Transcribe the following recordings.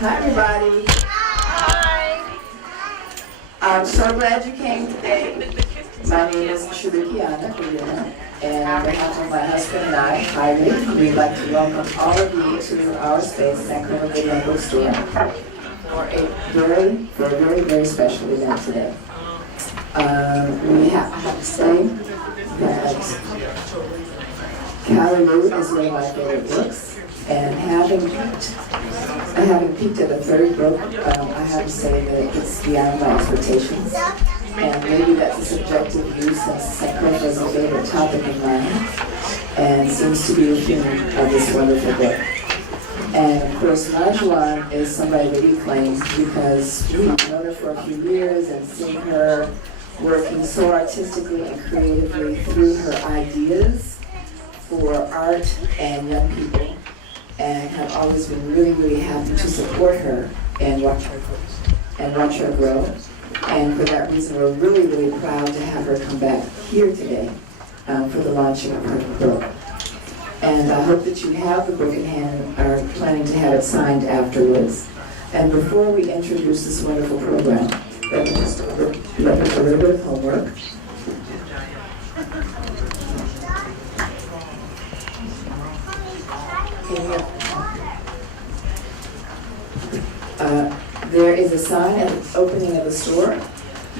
Hi, everybody. Hi. I'm so glad you came today. My name is Shurikiana, and on behalf of my husband and I, Heidi, we'd like to welcome all of you to our space, Sankofa Video Bookstore, for a very special event today. I have to say that Callaloo is one of my favorite books, and having peeked at the third book, I have to say that it's beyond my expectations. And maybe that's a subjective view, since Sankofa is a favorite topic of mine, and seems to be a theme of this wonderful book. And of course, Marjuan is somebody that we claim because we've known her for a few years and seen her working so artistically and creatively through her ideas for art and young people, and have always been really happy to support her and watch her grow. And for that reason, we're really proud to have her come back here today for the launching of her book. And I hope that you have the book in hand and are planning to have it signed afterwards. And before we introduce this wonderful program, let me just do a little bit of homework. There is a sign at the opening of the store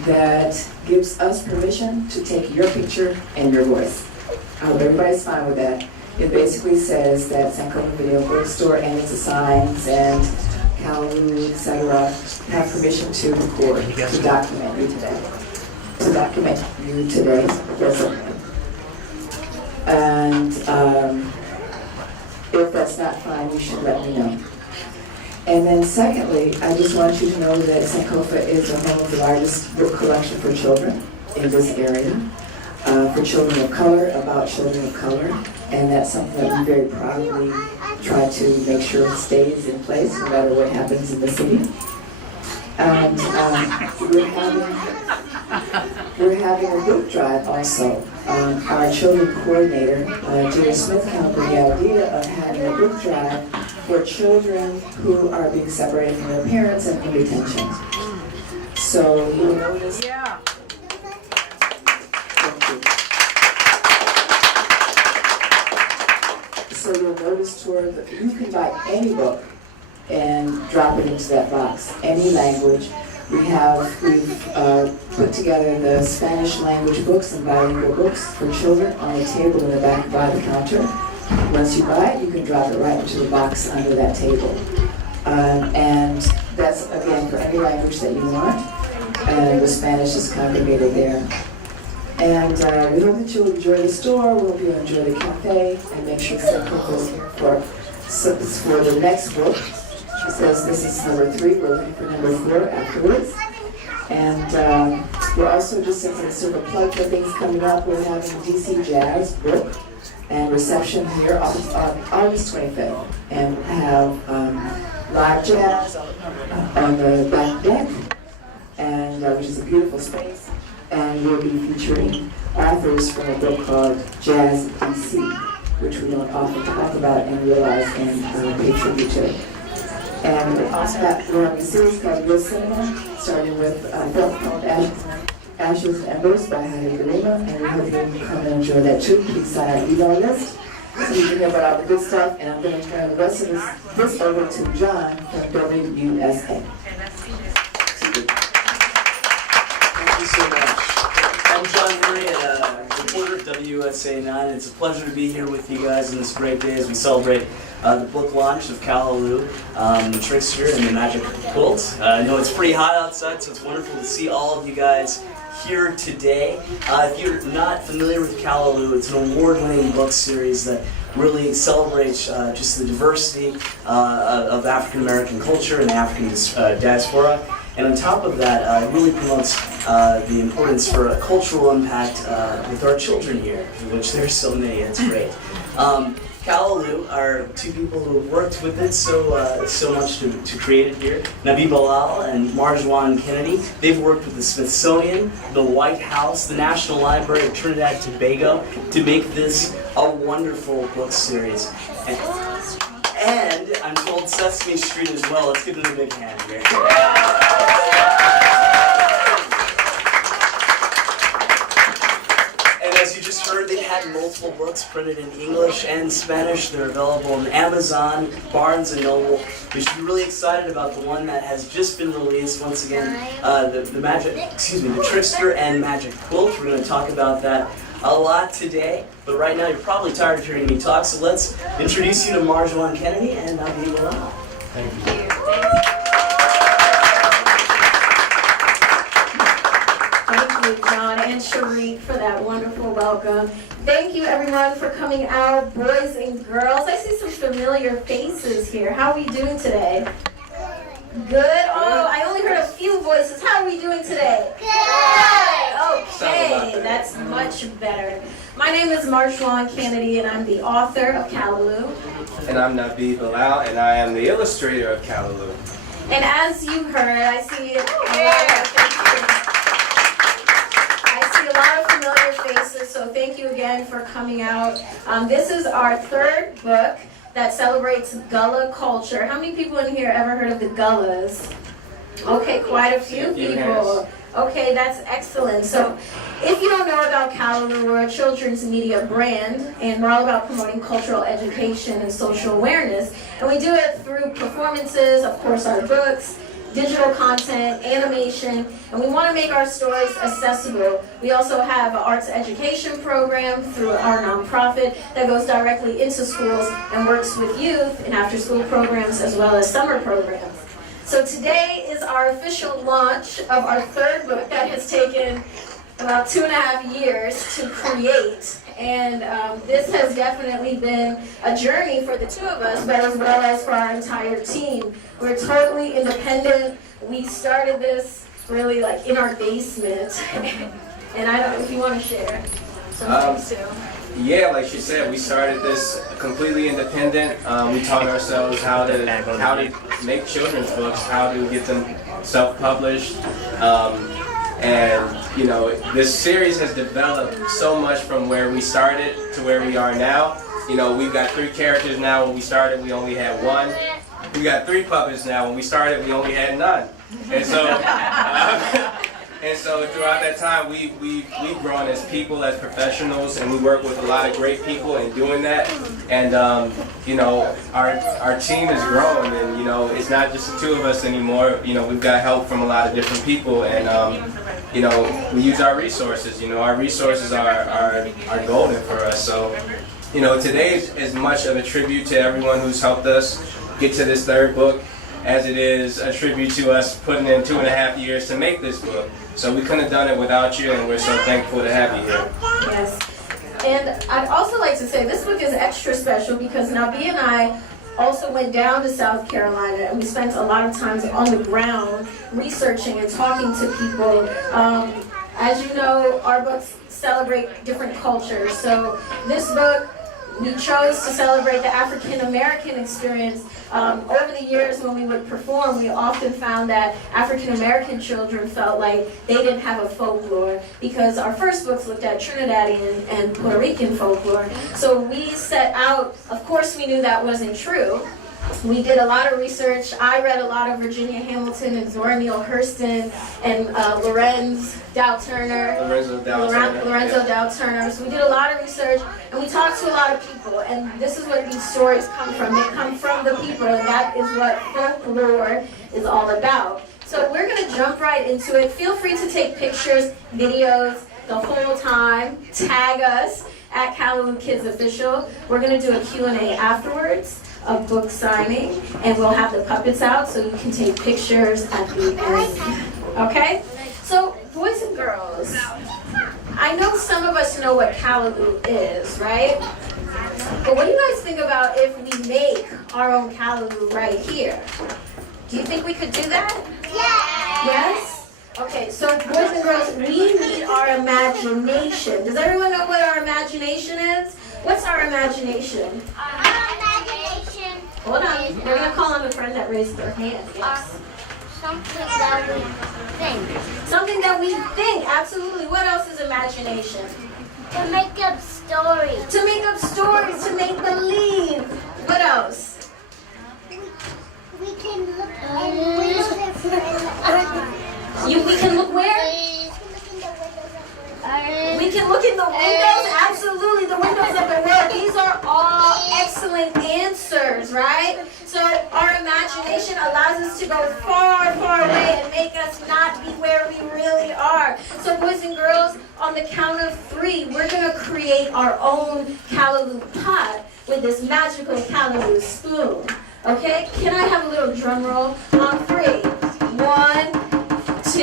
that gives us permission to take your picture and your voice. I hope everybody's fine with that. It basically says that Sankofa Video Bookstore and its signs and Callaloo, etc. have permission to record, to document you today. Presently. And if that's not fine, you should let me know. And then secondly, I just want you to know that Sankofa is the home of the largest book collection for children in this area, for children of color, about children of color, and that's something that we very proudly try to make sure it stays in place no matter what happens in the city. And we're having a book drive also. Our children coordinator, Jerry Smith, came up with the idea of having a book drive for children who are being separated from their parents and in detention. So you'll notice. Yeah. So you'll notice you can buy any book and drop it into that box, any language. We've put together the Spanish language books and bilingual books for children on a table in the back by the counter. Once you buy it, you can drop it right into the box under that table. And that's, again, for any language that you want. And the Spanish is congregated there. And we hope that you'll enjoy the store, we hope you'll enjoy the cafe, and make sure Sankofa is here for the next book. She says this is number 3, we're looking for number 4 afterwards. And we're also just sort of a plug for things coming up. We're having DC Jazz book and reception here on August 25th. And we'll have live jazz on the back deck, and which is a beautiful space. And we'll be featuring authors from a book called Jazz DC, which we don't often talk about and realize and pay tribute to. And we're having a series called Real Cinema, starting with a film called Ashes and Embers by Heidi, and we hope you come and enjoy that too. Please sign our email list so you can hear about all the good stuff. And I'm going to turn the rest of this over to John from WUSA. Thank you so much. I'm John Murray, reporter at WUSA 9. It's a pleasure to be here with you guys on this great day as we celebrate the book launch of Callaloo, the Trickster, and the Magic Quilt. I know it's pretty hot outside, so it's wonderful to see all of you guys here today. If you're not familiar with Callaloo, it's an award-winning book series that really celebrates just the diversity of African American culture and the African diaspora. And on top of that, it really promotes the importance for a cultural impact with our children here, which there's so many, it's great. Callaloo are two people who have worked with it so much to create it here. Nabi Bilal and Marjuan Kennedy. They've worked with the Smithsonian, the White House, the National Library of Trinidad and Tobago to make this a wonderful book series. And I'm told Sesame Street as well. Let's give them a big hand here. And as you just heard, they've had multiple books printed in English and Spanish. They're available on Amazon, Barnes & Noble. You should be really excited about the one that has just been released. Once again, the Trickster and Magic Quilt. We're going to talk about that a lot today. But right now, you're probably tired of hearing me talk, so let's introduce you to Marjolaine Kennedy and Nabi Bilal. Thank you. Thank you, John and Sharik, for that wonderful welcome. Thank you, everyone, for coming out, boys and girls. I see some familiar faces here. How are we doing today? Good. Oh, I only heard a few voices. How are we doing today? Good. Okay, that's much better. My name is Marjolaine Kennedy, and I'm the author of Callaloo. And I'm Nabi Bilal, and I am the illustrator of Callaloo. And as you heard, I see a lot of familiar faces, so thank you again for coming out. This is our third book that celebrates Gullah culture. How many people in here ever heard of the Gullahs? Okay, quite a few people. Okay, that's excellent. So if you don't know about Callaloo, we're a children's media brand, and we're all about promoting cultural education and social awareness. And we do it through performances, of course, our books, digital content, animation, and we want to make our stories accessible. We also have an arts education program through our nonprofit that goes directly into schools and works with youth in after-school programs as well as summer programs. So today is our official launch of our third book that has taken about 2.5 years to create. And this has definitely been a journey for the two of us, but as well as for our entire team. We're totally independent. We started this really like in our basement. And I don't know if you want to share some things too. Yeah, like she said, we started this completely independent. We taught ourselves how to make children's books, how to get them self-published. And you know, this series has developed so much from where we started to where we are now. You know, we've got 3 characters now. When we started, we only had 1. We got 3 puppets now. When we started, we only had none. And so, throughout that time, we've grown as people, as professionals, and we work with a lot of great people in doing that. And you know, our team has grown, and you know, it's not just the 2 of us anymore. You know, we've got help from a lot of different people, and you know, we use our resources. You know, our resources are golden for us. So, you know, today is as much of a tribute to everyone who's helped us get to this third book as it is a tribute to us putting in 2.5 years to make this book. So we couldn't have done it without you, and we're so thankful to have you here. Yes. And I'd also like to say this book is extra special because Nabi and I also went down to South Carolina, and we spent a lot of times on the ground researching and talking to people. As you know, our books celebrate different cultures. So this book, we chose to celebrate the African American experience. Over the years when we would perform, we often found that African American children felt like they didn't have a folklore because our first books looked at Trinidadian and Puerto Rican folklore. So we set out, of course we knew that wasn't true. We did a lot of research. I read a lot of Virginia Hamilton and Zora Neale Hurston and Lorenzo Dow Turner. So we did a lot of research, and we talked to a lot of people, and this is where these stories come from. They come from the people, and that is what folklore is all about. So we're going to jump right into it. Feel free to take pictures, videos, the whole time. Tag us at Callaloo Kids Official. We're going to do a Q&A afterwards, a book signing, and we'll have the puppets out so you can take pictures at the end. Okay? So, boys and girls, I know some of us know what Callaloo is, right? But what do you guys think about if we make our own Callaloo right here? Do you think we could do that? Yes? Okay, so boys and girls, we need our imagination. Does everyone know what our imagination is? What's our imagination? Hold on. We're going to call on a friend that raised their hand. Yes. Something that we think. Something that we think. Absolutely. What else is imagination? To make up stories. To make up stories, to make believe. What else? dancers, right? So our imagination allows us to go far, far away and make us not be where we really are. So boys and girls, on the count of 3, we're going to create our own Callaloo pot with this magical Callaloo spoon. Okay? Can I have a little drum roll on 3? 1, 2,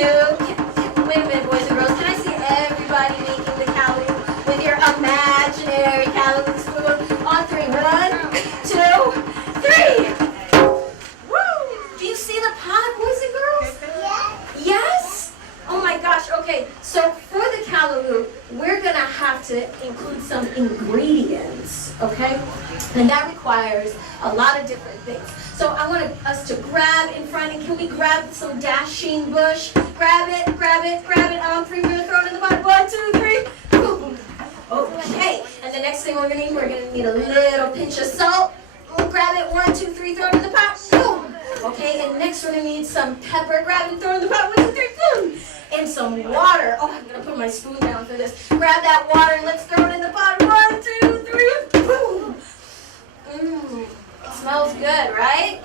wait a minute, boys and girls. Can I see everybody making the Callaloo with your imaginary Callaloo spoon? On 3, 1, 2, 3. Woo! Do you see the pot, boys and girls? Yes? Oh my gosh, okay. So for the Callaloo, we're gonna have to include some ingredients, okay? And that requires a lot of different things. So I want us to grab in front, and can we grab some dashing bush? Grab it, grab it, grab it. On 3, we're gonna throw it in the pot. 1, 2, 3. Boom. Okay, and the next thing we're gonna need a little pinch of salt. Grab it, 1, 2, 3, throw it in the pot. Boom. Okay, and next we're gonna need some pepper. Grab it, throw it in the pot. 1, 2, 3, boom. And some water. Oh, I'm gonna put my spoon down for this. Grab that water and let's throw it in the pot. 1, 2, 3, boom. It smells good, right?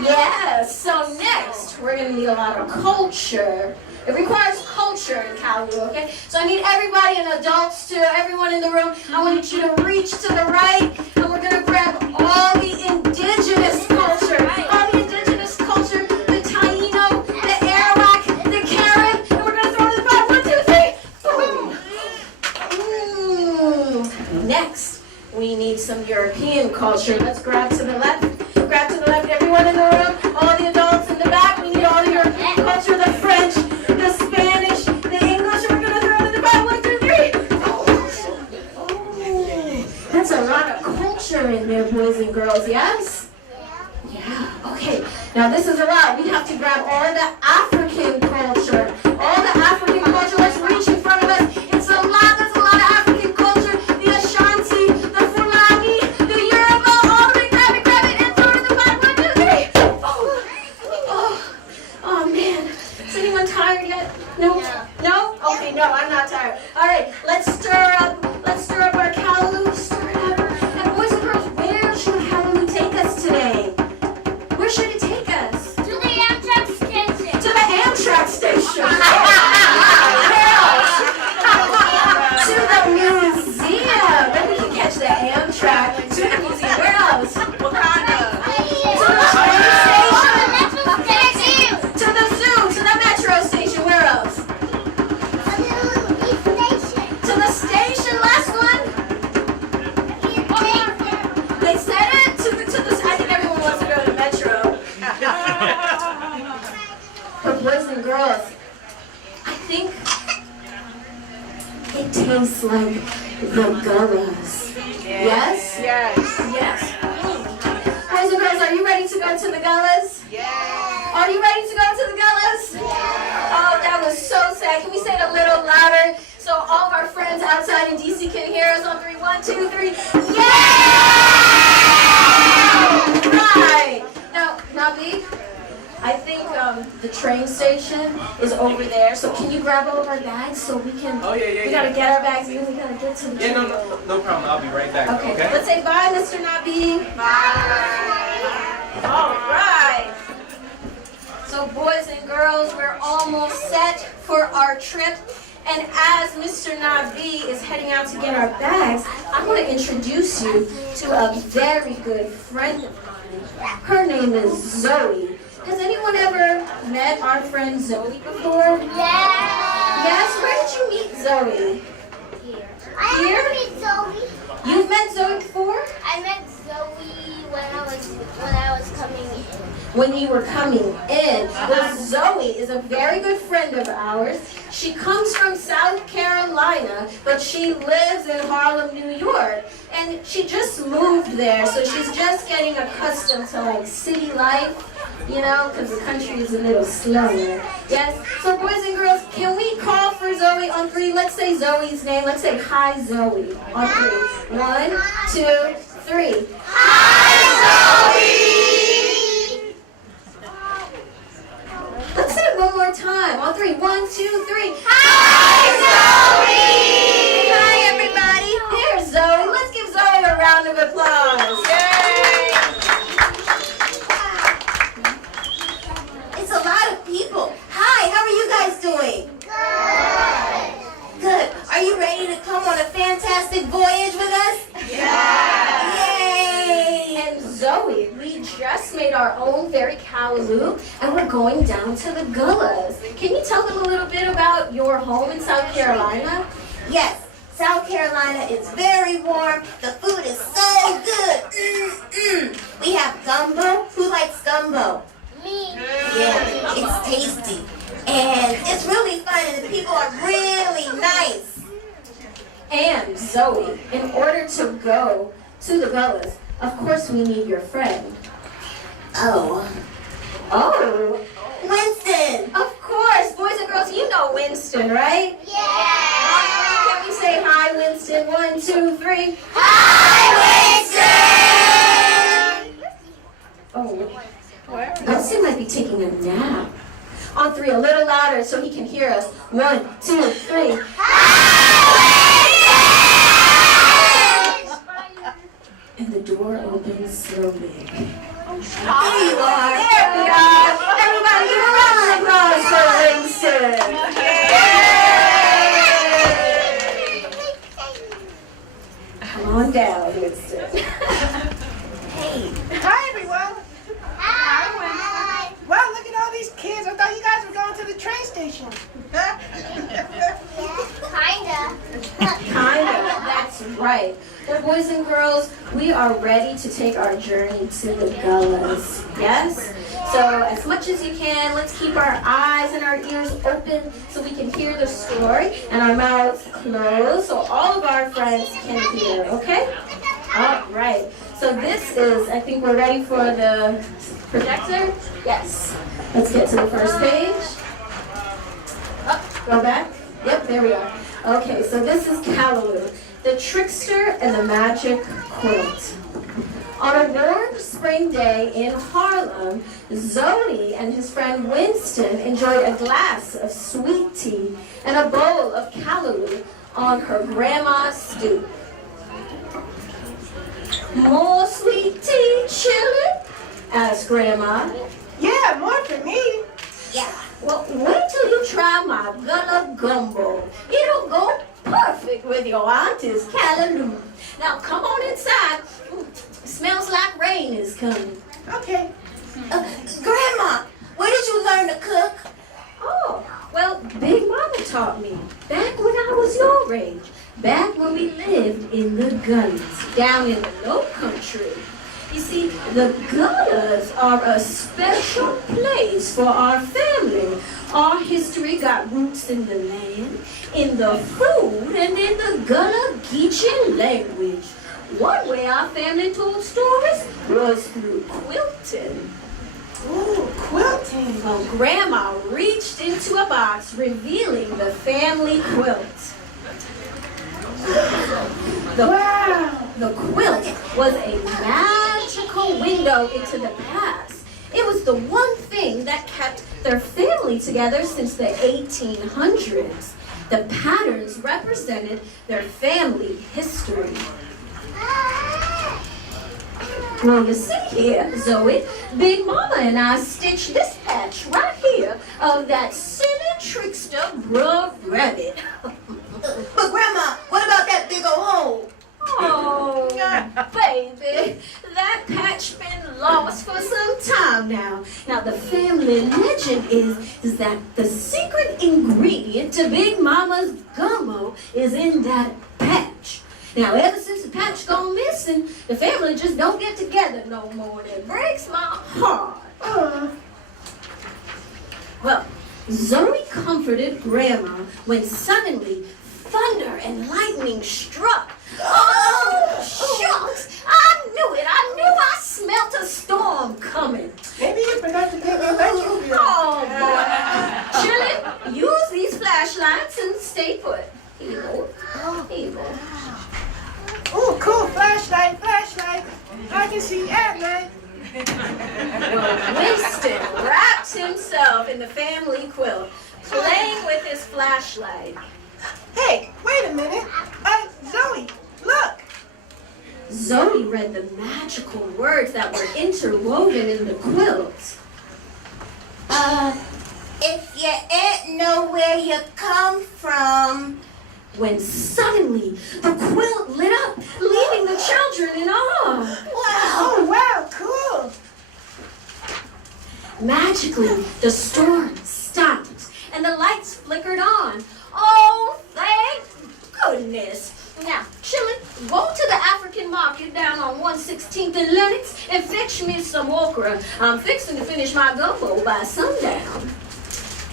Yes. So next, we're gonna need a lot of culture. It requires culture in Callaloo, okay? So I need everybody and adults too, everyone in the room. I want you to reach to the right, and we're gonna grab all the indigenous culture. All the indigenous culture, the Taino, the Arawak, the Karen, and we're gonna throw it in the pot. 1, 2, 3. Boom. Next, we need some European culture. Let's grab to the left. Grab to the left, everyone in the room. All the adults in the back. We need all the European culture, the French, the Spanish, the English. We're gonna throw it in the pot. 1, 2, 3. Oh, that's a lot of culture in there, boys and girls. Yes? Yeah. Okay. Now this is a lot. We have to grab all the African culture. All the African culture. Let's reach in front of us. It's a lot. That's a lot of African culture. The Ashanti, the Fulani, the Yoruba. All of it. Grab it, and throw it in the pot. 1, 2, 3. Oh man. Is anyone tired yet? No? No? Okay, no, I'm not tired. All right, let's stir up our Callaloo. Stir it up. And boys and girls, where should Callaloo take us today? Where should it take us? To the Amtrak station. To the Amtrak station. Where else? To the museum. Then we can catch the Amtrak to the museum. Where else? Wakanda. To the train station. To the zoo. To the metro station. Where else? To the station. Last one. They said it. To the. I think everyone wants to go to metro. But boys and girls, I think it tastes like the Gullas. Yes? Yes. Yes. Boys and girls, are you ready to go to the Gullas? Yes. Are you ready to go to the Gullas? Oh, that was so sad. Can we say it a little louder so all of our friends outside in DC can hear us on 3? 1, 2, 3. Yeah! Right. Now, Nabi, I think the train station is over there. So can you grab all of our bags so we can? Oh yeah. We gotta get our bags and we gotta get to the train. Yeah, no problem. I'll be right back. Okay. Okay. Let's say bye, Mr. Nabi. Bye. All right. So boys and girls, we're almost set for our trip. And as Mr. Nabi is heading out to get our bags, I want to introduce you to a very good friend of mine. Her name is Zoe. Has anyone ever met our friend Zoe before? Yes? Where did you meet Zoe? Here. Here? I met Zoe. You've met Zoe before? I met Zoe when I was coming in. When you were coming in. Well, Zoe is a very good friend of ours. She comes from South Carolina, but she lives in Harlem, New York. And she just moved there, so she's just getting accustomed to like city life, you know, because the country is a little slower. Yes? So boys and girls, can we call for Zoe on 3? Let's say Zoe's name. Let's say hi, Zoe on 3. 1, 2, 3. Hi, Zoe! Let's say it one more time. On 3. 1, 2, 3. Hi, Zoe! Hi, everybody. Here's Zoe. Let's give Zoe a round of applause. Yay! Zoe, we just made our own very Callaloo, and we're going down to the Gullas. Can you tell them a little bit about your home in South Carolina? Yes, South Carolina is very warm. The food is so good. We have gumbo. Who likes gumbo? Me. Yeah, it's tasty. And it's really fun, and the people are really nice. And Zoe, in order to go to the Gullas, of course we need your friend. Oh, Winston. Of course, boys and girls, you know Winston, right? Yeah. Can we say hi, Winston? 1, 2, 3. Hi, Winston. Oh, Winston might be taking a nap. On 3, a little louder so he can hear us. 1, 2, 3. And the door opens slowly. Here you are. There we are. Everybody give a round of applause for Winston. Come on down, Winston. Hi, everyone. Hi. Wow, look at all these kids. I thought you guys were going to the train station. Kinda. Kinda, that's right. Well, boys and girls, we are ready to take our journey to the Gullas. Yes? So as much as you can, let's keep our eyes and our ears open so we can hear the story and our mouths closed so all of our friends can hear, okay? All right. So this is, I think we're ready for the projector? Yes. Let's get to the first page. Up, go back. Yep, there we are. Okay, so this is Callaloo, the Trickster and the Magic Quilt. On a warm spring day in Harlem, Zoe and his friend Winston enjoyed a glass of sweet tea and a bowl of Callaloo on her grandma's stoop. More sweet tea, chillin'? Asked Grandma. Yeah, more for me. Yeah. Well, wait till you try my Gullah gumbo. It'll go perfect with your auntie's Callaloo. Now come on inside. Smells like rain is coming. Okay. Grandma, where did you learn to cook? Oh, well, Big Mama taught me back when I was your age. Back when we lived in the Gullas, down in the low country. You see, the Gullas are a special place for our family. Our history got roots in the land, in the food, and in the Gullah Geechee language. One way our family told stories was through quilting. Ooh, quilting. Well, Grandma reached into a box, revealing the family quilt. The quilt was a magical window into the past. It was the one thing that kept their family together since the 1800s. The patterns represented their family history. Well, you see here, Zoe, Big Mama and I stitched this patch right here of that silly trickster Brub Rabbit. But Grandma, what about that big old hole? Oh, baby, that patch been lost for some time now. Now, the family legend is that the secret ingredient to Big Mama's gumbo is in that patch. Now, ever since the patch gone missing, the family just don't get together no more, and it breaks my heart. Well, Zoe comforted Grandma when suddenly thunder and lightning struck. Oh, shucks! I knew it! I knew I smelt a storm coming. Maybe you forgot to take your bedroom. Oh, boy. Chillin', use these flashlights and stay put. Evil. Evil. Ooh, cool. Flashlight. I can see at night. Well, Winston wrapped himself in the family quilt, playing with his flashlight. Hey, wait a minute. Zoe, look. Zoe read the magical words that were interwoven in the quilt. If you ain't know where you come from. When suddenly the quilt lit up, leaving the children in awe. Oh, wow, cool. Magically, the storm stopped and the lights flickered on. Oh, thank goodness. Now, Chillin, go to the African market down on 116th and Lennox and fetch me some okra. I'm fixing to finish my gumbo by sundown.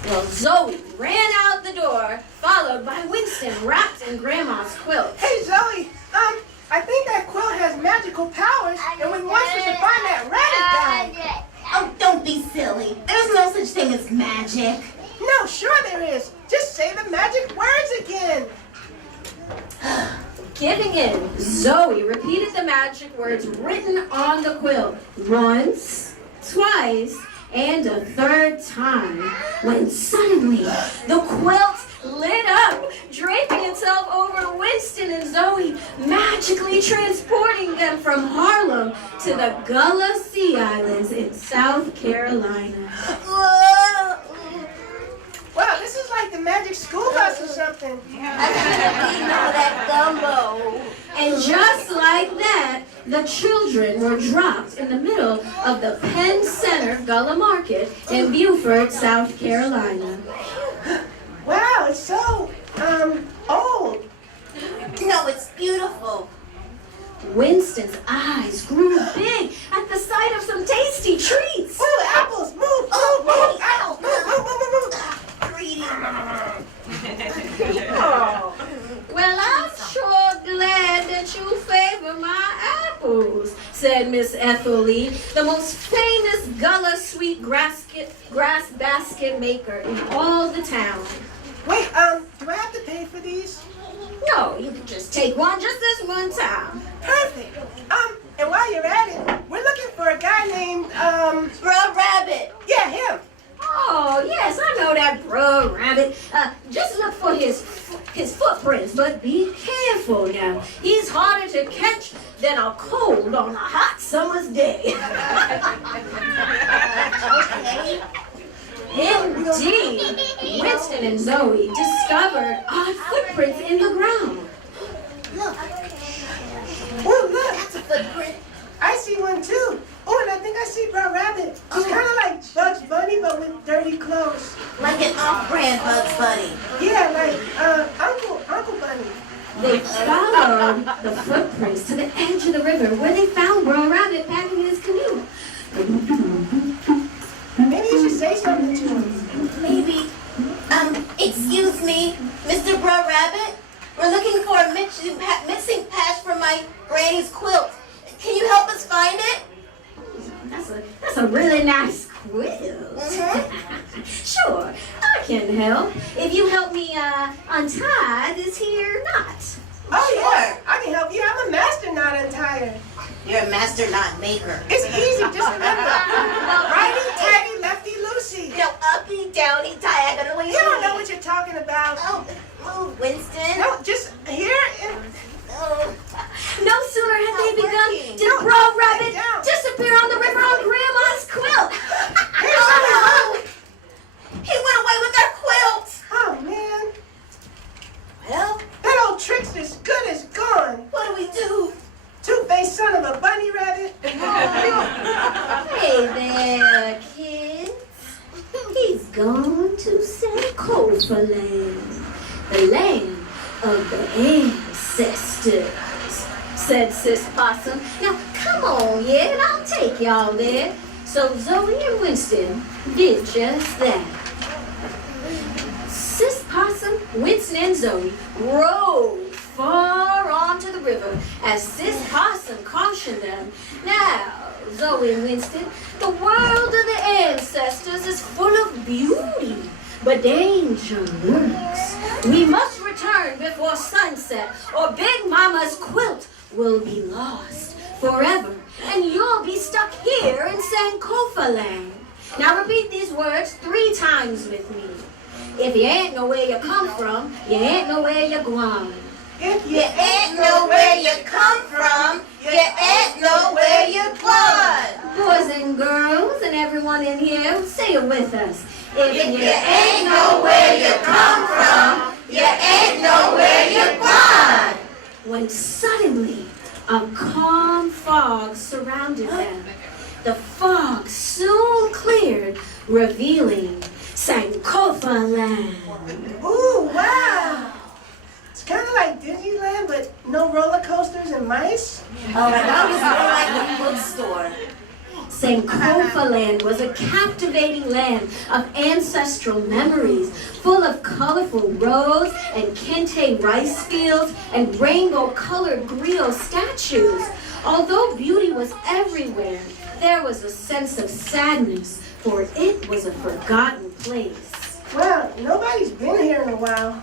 Well, Zoe ran out the door, followed by Winston wrapped in Grandma's quilt. Hey, Zoe, I think that quilt has magical powers, and we want you to find that rabbit guy. Oh, don't be silly. There's no such thing as magic. No, sure there is. Just say the magic words again. Giving in, Zoe repeated the magic words written on the quilt once, twice, and a third time, when suddenly the quilt lit up, draping itself over Winston and Zoe, magically transporting them from Harlem to the Gullah Sea Islands in South Carolina. Wow, this is like the magic school bus or something. We know that gumbo. And just like that, the children were dropped in the middle of the Penn Center Gullah Market in Beaufort, South Carolina. Wow, it's so, old. No, it's beautiful. Winston's eyes grew big at the sight of some tasty treats. Ooh, apples, move, Oh, move, move, baby, apples, move, move, move, move. Greedy. Well, I'm sure glad that you favor my apples, said Miss Ethel Lee, the most famous Gullah sweet grass basket maker in all the town. Wait, do I have to pay for these? No, you can just take one just this one time. Perfect. And while you're at it, we're looking for a guy named, Bruh Rabbit. yeah, him. Oh, yes, I know that Bruh Rabbit. Just look for his footprints, but be careful now. He's harder to catch than a cold on a hot summer's day. Okay. Indeed, Winston and Zoe discovered odd footprints in the ground. Look, Oh, look, that's a footprint. I see one too. Oh, and I think I see Bruh Rabbit. He's kind of like Bugs Bunny, but with dirty clothes. Like an off-brand Bugs Bunny. Yeah, like, Uncle Bunny. They followed the footprints to the edge of the river where they found Bruh Rabbit packing his canoe. Maybe you should say something to him. Maybe. Excuse me, Mr. Bruh Rabbit? We're looking for a missing patch from my granny's quilt. Can you help us find it? That's a really nice quilt. Sure, I can help. If you help me untie this here knot. Oh, yeah, I can help you. I'm a master knot untier. You're a master knot maker. It's easy, just remember. Righty, tighty, lefty, loosey. No, uppy, downy, diagonally. You don't know what you're talking about. Oh, move, Winston. No, just here and... Oh. No sooner had they begun working. did No, Bruh sit Rabbit down. disappear on the river on Grandma's quilt. Oh, he went away with our quilt. Oh, man. Well, That old Trickster's good as gone. what do we do? Two-faced son of a bunny rabbit. Hey there, kids. He's gone to Sankofa land, the land of the ancestors, said Sis Possum. Now, come on, yeah, and I'll take y'all there. So Zoe and Winston did just that. Sis Possum, Winston, and Zoe rowed far onto the river as Sis Possum cautioned them. Now, Zoe and Winston, the world of the ancestors is full of beauty, but danger lurks. We must return before sunset, or Big Mama's quilt will be lost forever, and you'll be stuck here in Sankofa land. Now repeat these words 3 times with me. If you ain't know where you come from, you ain't know where you're going. If You ain't know where you come from. You ain't know where you're going. Boys and girls and everyone in here, say it with us. If You ain't know where you come from. You ain't know where you're going. When suddenly a calm fog surrounded them. The fog soon cleared, revealing Sankofa land. Ooh, wow. It's kind of like Disneyland, but no roller coasters and mice. Oh, I thought it was more like a bookstore. Sankofa land was a captivating land of ancestral memories, full of colorful roads and kente rice fields and rainbow-colored griot statues. Although beauty was everywhere, there was a sense of sadness, for it was a forgotten place. Wow, nobody's been here in a while.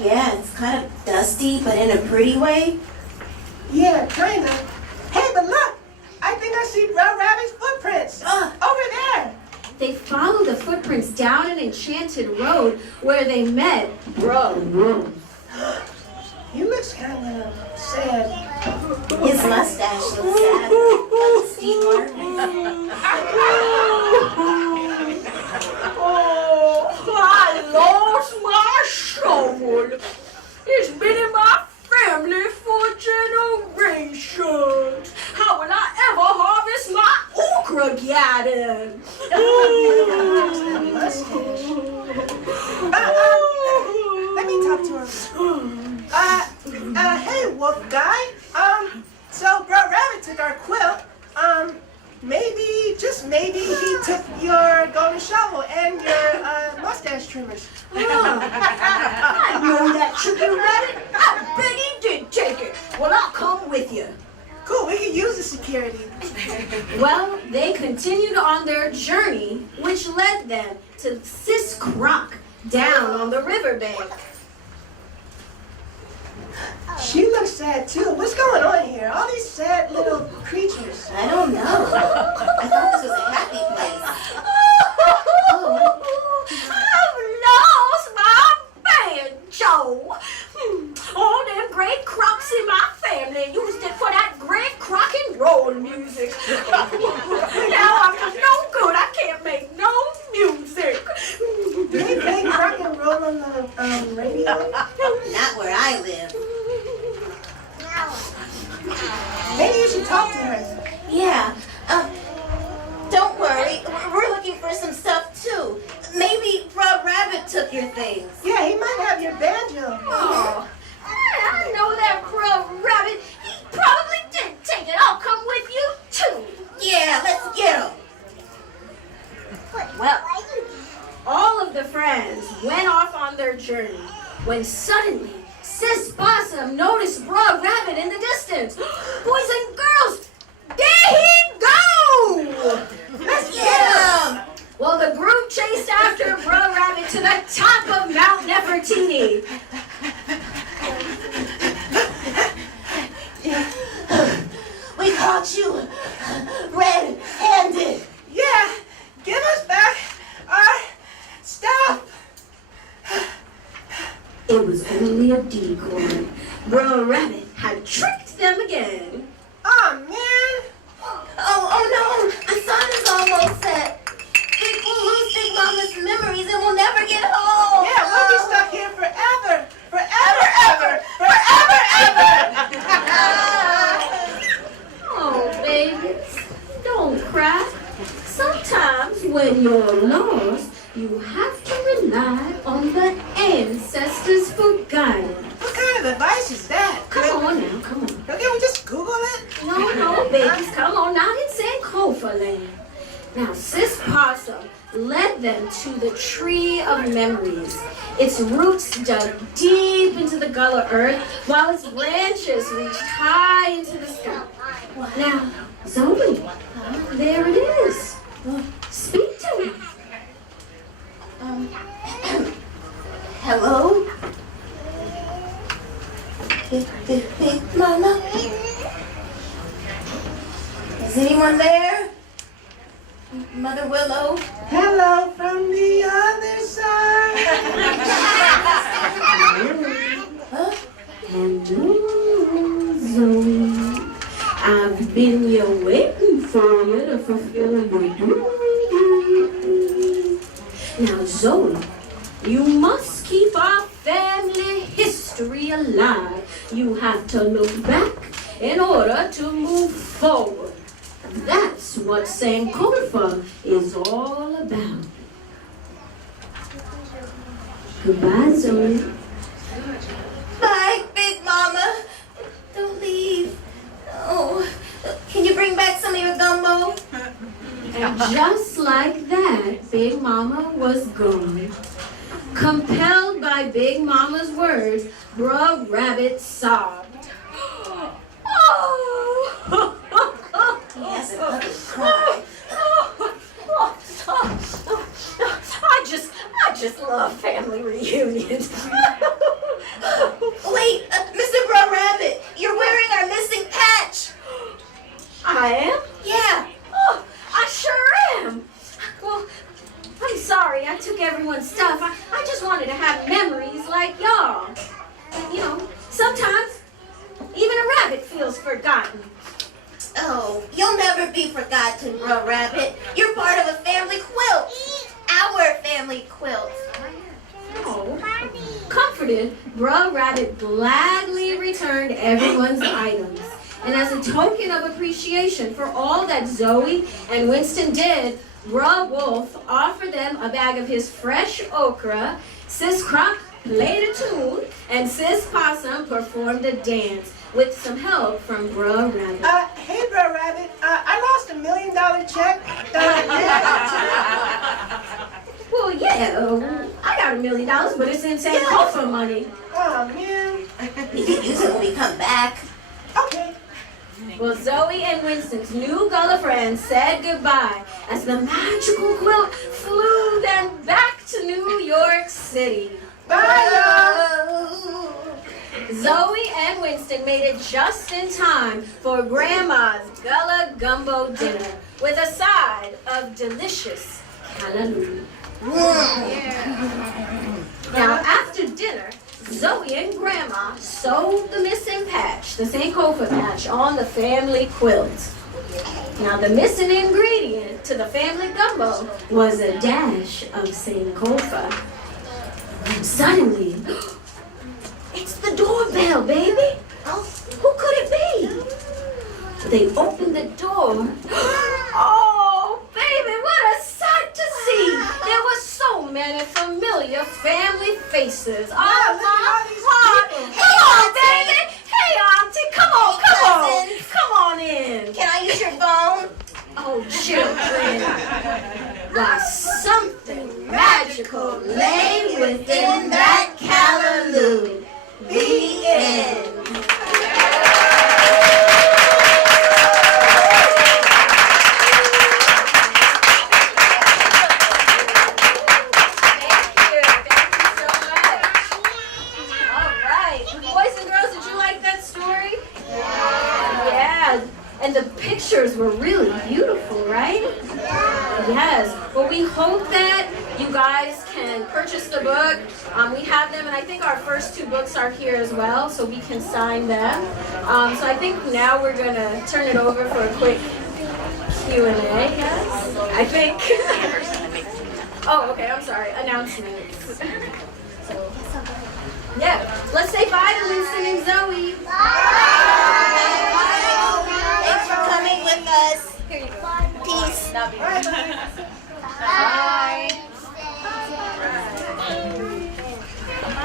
Yeah, it's kind of dusty, but in a pretty way. Yeah, kind of. Hey, but look! I think I see Bro Rabbit's footprints. Over there. They followed the footprints down an enchanted road where they met Bro. He looks kind of sad. His mustache looks sad. Like Steve Martin. Oh, I lost my shovel. It's been in my family for generations. How will I ever harvest my okra garden? Let me talk to him. Hey, wolf guy. So Bro Rabbit took our quilt. Maybe, just maybe, he took your golden shovel and your mustache trimmers. I know that chicken rabbit. I bet he did take it. Well, I'll come with you. Cool, we can use the security. Well, they continued on their journey, which led them to Sis Croc down on the riverbank. She looks sad too. What's going on here? All these sad little creatures. I don't know. I thought this was a happy place. I've lost my banjo. All them great crops in my family used it for that great rock and roll music. Now I'm no good. I can't make no music. Do they play rock and roll on the radio? Not where I live. Maybe you should talk to her. Yeah. Don't worry. We're looking for some stuff too. Maybe Rob Rabbit took your things. Yeah, he might have your banjo. Oh, I know that Bro Rabbit. He probably did take it. I'll come with you too. Yeah, let's get him. Well, all of the friends went off on their journey when suddenly Sis Possum noticed Bro Rabbit in the distance. Boys and girls, there he go! Let's get him. Well, the group chased after Bro Rabbit to the top of Mount Nefertiti. We caught you red-handed. Yeah, give us back our stuff. It was only a decoy. Bro Rabbit had tricked them again. Oh, man. Oh no! The sun is almost set. We'll lose Big Mama's memories and we'll never get home. Yeah, we'll be stuck here forever. Forever, ever. Forever, ever. Oh, babies, don't cry. Sometimes when you're lost, you have to rely on the ancestors for guidance. What kind of advice is that? Come on now, come on. Can we just Google it? No, babies, come on. Now it's Sankofa land. Now, Sis Possum led them to the Tree of Memories. Its roots dug deep into the Gullah earth, while its branches reached high into the sky. Now, Zoe, there it is. Speak to me. Hello? Big Mama? Is anyone there? Mother Willow? Hello from the other side. Huh? Hello, Zoe. I've been here waiting for you to fulfill your duty. Now, Zoe, you must keep our family history alive. You have to look back in order to move forward. That's what what Sankofa is all about. Goodbye, Zoe. Bye, Big Mama. Don't leave. Oh, can you bring back some of your gumbo? And just like that, Big Mama was gone. Compelled by Big Mama's words, Bruh Rabbit sobbed. Oh! He has another cry. I just love family reunions. Wait, Mr. Bro Rabbit, you're wearing our missing patch. I am? Yeah. Oh, I sure am. Well, I'm sorry I took everyone's stuff. I just wanted to have memories like y'all. And, you know, sometimes even a rabbit feels forgotten. Oh, you'll never be forgotten, Bro Rabbit. You're part of a family quilt. Our family quilt. Oh. Comforted, Bruh Rabbit gladly returned everyone's items. And as a token of appreciation for all that Zoe and Winston did, Bruh Wolf offered them a bag of his fresh okra, Sis Croc played a tune, and Sis Possum performed a dance with some help from Bruh Rabbit. Hey, Bro Rabbit, I lost $1 million check. Well, yeah, I got $1 million, but it's in Sankofa money. Oh, man. We can use it when we come back. Okay. Well, Zoe and Winston's new Gullah friends said goodbye as the magical quilt flew them back to New York City. Bye, Zoe and Winston made it just in time for Grandma's Gullah Gumbo dinner with a side of delicious Callaloo. Now, after dinner, Zoe and Grandma sewed the missing patch, the Sankofa patch, on the family quilt. Now, the missing ingredient to the family gumbo was a dash of Sankofa. Suddenly, it's the doorbell, baby. Oh, who could it be? They opened the door. Oh, baby, what a sight to see. There were so many familiar family faces. Oh, look at all these people. Come on, baby. Hey, Auntie, come on, come on. cousins. Come on in. Can I use your phone? Oh, children. Why, something magical lay within that Callaloo. The end. And the pictures were really beautiful, right? Yes. Well, we hope that you guys can purchase the book. We have them, and I think our first 2 books are here as well, so we can sign them. So I think now we're going to turn it over for a quick Q&A, yes? I think. Oh, okay, I'm sorry. Announcements. Yeah. Let's say bye to Winston and Zoe. Thanks for coming with us. Peace. Bye.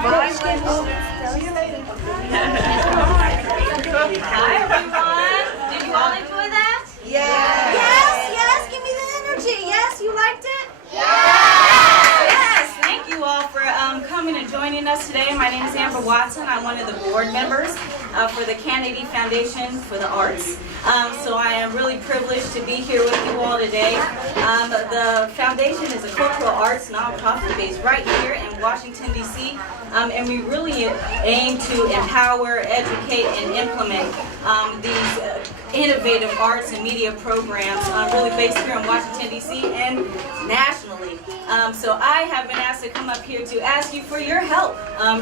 Bye, Winston. See you later. Hi everyone. Did you all enjoy that? Yes, give me the energy. Yes, you liked it? Yes. Thank you all for coming and joining us today. My name is Amber Watson. I'm one of the board members for the Kennedy Foundation for the Arts. So I am really privileged to be here with you all today. The foundation is a cultural arts nonprofit based right here in Washington, D.C. And we really aim to empower, educate, and implement these innovative arts and media programs really based here in Washington, D.C. and nationally. So I have been asked to come up here to ask you for your help.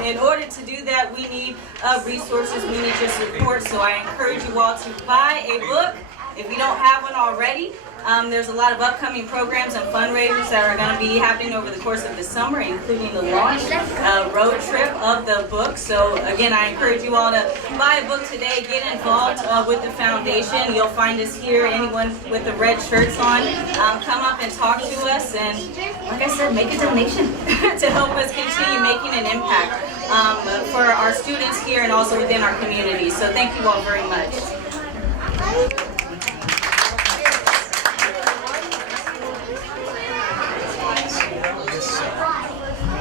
In order to do that, we need resources, we need your support. So I encourage you all to buy a book if you don't have one already. There's a lot of upcoming programs and fundraisers that are going to be happening over the course of the summer, including the launch road trip of the book. So again, I encourage you all to buy a book today, get involved with the foundation. You'll find us here, anyone with the red shirts on, come up and talk to us, and like I said, make a donation to help us continue making an impact for our students here and also within our community. So thank you all very much.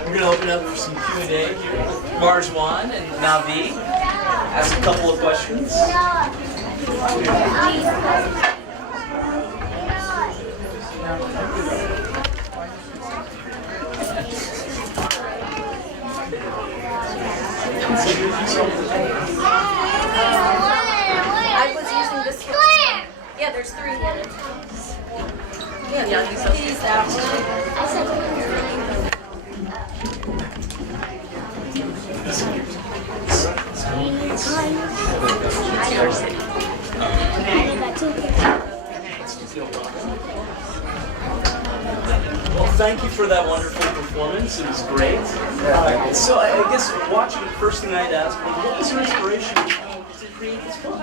We're going to open up for some Q&A here with Marjwan and Navi. Ask a couple of questions. I was using this one. Yeah, there's 3 here. Yeah, these that one. Well, thank you for that wonderful performance. It was great. So I guess watching it, first thing I'd ask, what was your inspiration to create this book?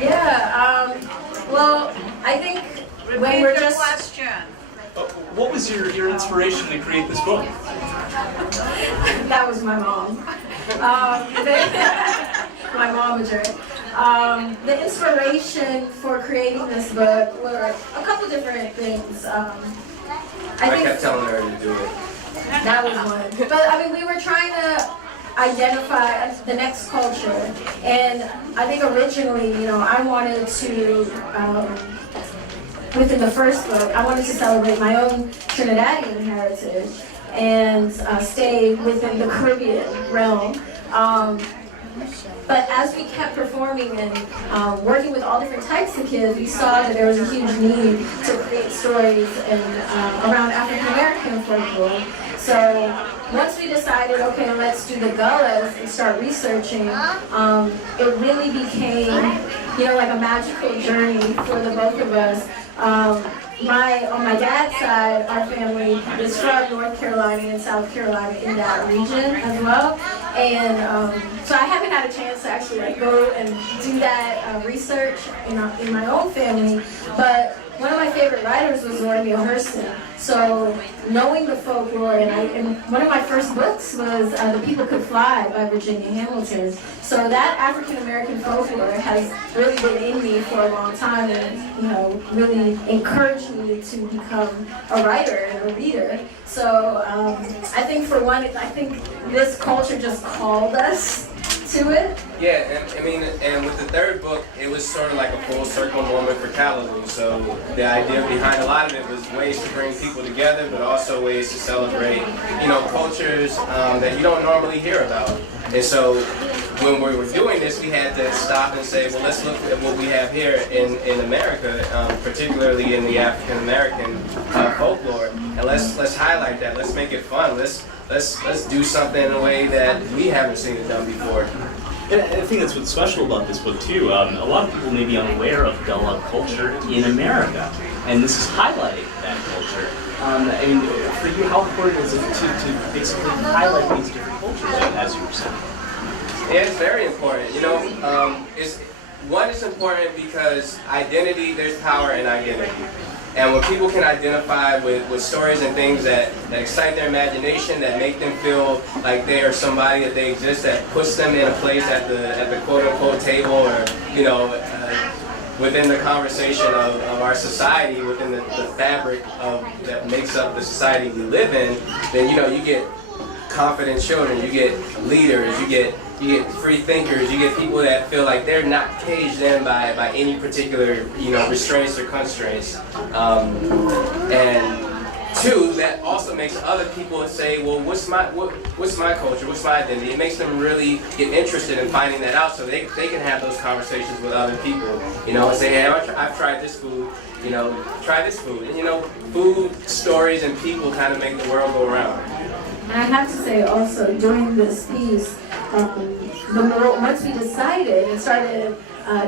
Yeah, well, I think when we're just... What was your inspiration to create this book? That was my mom. My mom was right. The inspiration for creating this book were a couple different things. I kept telling her to do it. That was one. But I mean, we were trying to identify the next culture, and I think originally, I wanted to. Within the first book, I wanted to celebrate my own Trinidadian heritage and stay within the Caribbean realm. But as we kept performing and working with all different types of kids, we saw that there was a huge need to create stories around African American folklore. So once we decided, okay, let's do the Gullas and start researching, it really became, like a magical journey for the both of us. On my dad's side, our family is from North Carolina and South Carolina in that region as well. And so I haven't had a chance to actually go and do that research in my own family. But one of my favorite writers was Romeo Hurston. So knowing the folklore, and one of my first books was The People Could Fly by Virginia Hamilton. So that African American folklore has really been in me for a long time, and really encouraged me to become a writer and a reader. So I think for one, I think this culture just called us to it. Yeah, and with the third book, it was sort of like a full circle moment for Callaloo. So the idea behind a lot of it was ways to bring people together, but also ways to celebrate, cultures that you don't normally hear about. And so when we were doing this, we had to stop and say, well, let's look at what we have here in America, particularly in the African American folklore, and let's highlight that. Let's make it fun. Let's do something in a way that we haven't seen it done before. And I think that's what's special about this book too. A lot of people may be unaware of Gullah culture in America, and this is highlighting that culture. For you, how important is it to basically highlight these different cultures, as you were saying? Yeah, it's very important. It's important because identity, there's power in identity. And when people can identify with stories and things that excite their imagination, that make them feel like they are somebody, that they exist, that puts them in a place at the quote-unquote table, or, within the conversation of our society, within the fabric that makes up the society we live in, then, you get confident children, you get leaders, you get free thinkers, you get people that feel like they're not caged in by any particular, restraints or constraints. And two, that also makes other people say, well, what's my culture, what's my identity? It makes them really get interested in finding that out, so they can have those conversations with other people, and say, hey, I've tried this food, try this food. And food, stories, and people kind of make the world go around. And I have to say also, during this piece, once we decided and started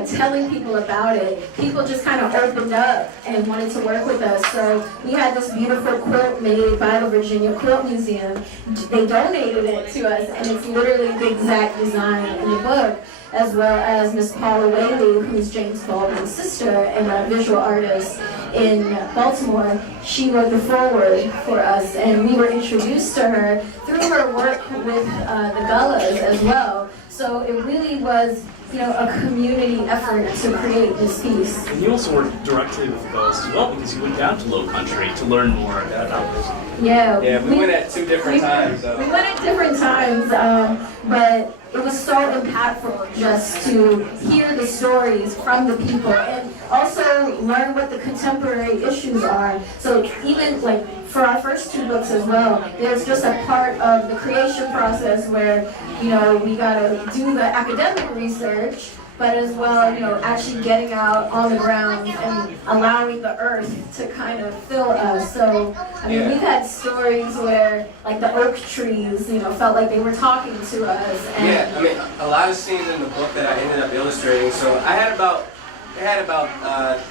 telling people about it, people just kind of opened up and wanted to work with us. So we had this beautiful quilt made by the Virginia Quilt Museum. They donated it to us, and it's literally the exact design in the book, as well as Miss Paula Whaley, who's James Baldwin's sister and a visual artist in Baltimore. She wrote the foreword for us, and we were introduced to her through her work with the Gullas as well. So it really was, a community effort to create this piece. And you also worked directly with Gullas as well, because you went down to Low Country to learn more about this. Yeah, we went at 2 different times. We went at different times, but it was so impactful just to hear the stories from the people and also learn what the contemporary issues are. So even like for our first 2 books as well, there's just a part of the creation process where, we gotta do the academic research, but as well, actually getting out on the ground and allowing the earth to kind of fill us. So, we've had stories where, like, the oak trees, felt like they were talking to us. And a lot of scenes in the book that I ended up illustrating. So I had about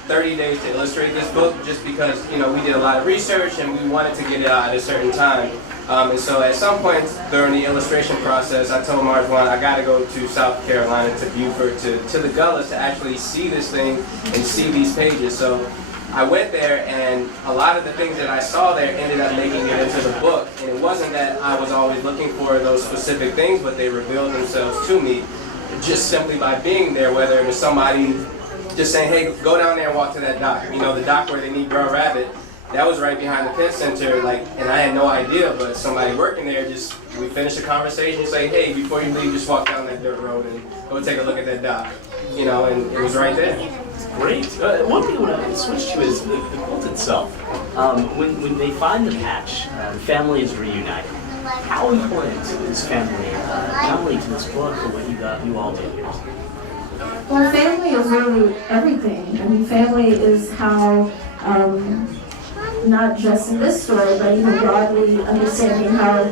30 days to illustrate this book, just because, we did a lot of research and we wanted to get it out at a certain time. And so at some point during the illustration process, I told Marjwan I got to go to South Carolina, to Beaufort, to the Gullas to actually see this thing and see these pages. So I went there, and a lot of the things that I saw there ended up making it into the book. And it wasn't that I was always looking for those specific things, but they revealed themselves to me just simply by being there, whether it was somebody just saying, hey, go down there and walk to that dock. The dock where they need Bro Rabbit. That was right behind the Penn Center, and I had no idea, but somebody working there we finished the conversation, say, hey, before you leave, just walk down that dirt road and go take a look at that dock, and it was right there. Great. One thing I want to switch to is the quilt itself. When they find the patch, the family is reunited. How important is family, not only to this book, but what you all did here? Well, family is really everything. Family is how, not just in this story, but even broadly understanding how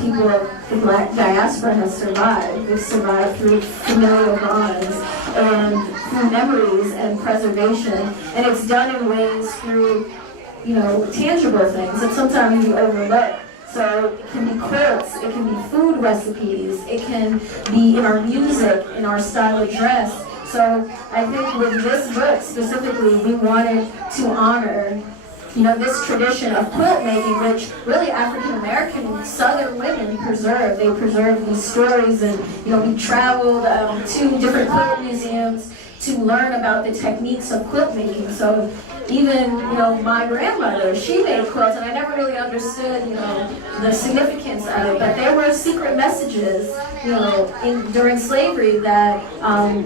people of the Black diaspora have survived. They've survived through familial bonds and through memories and preservation. And it's done in ways through, tangible things that sometimes you overlook. So it can be quilts, it can be food recipes, it can be in our music, in our style of dress. So I think with this book specifically, we wanted to honor this tradition of quilt making, which really African American Southern women preserve. They preserve these stories, and we traveled to different quilt museums to learn about the techniques of quilt making. So even my grandmother, she made quilts, and I never really understood the significance of it. But there were secret messages during slavery that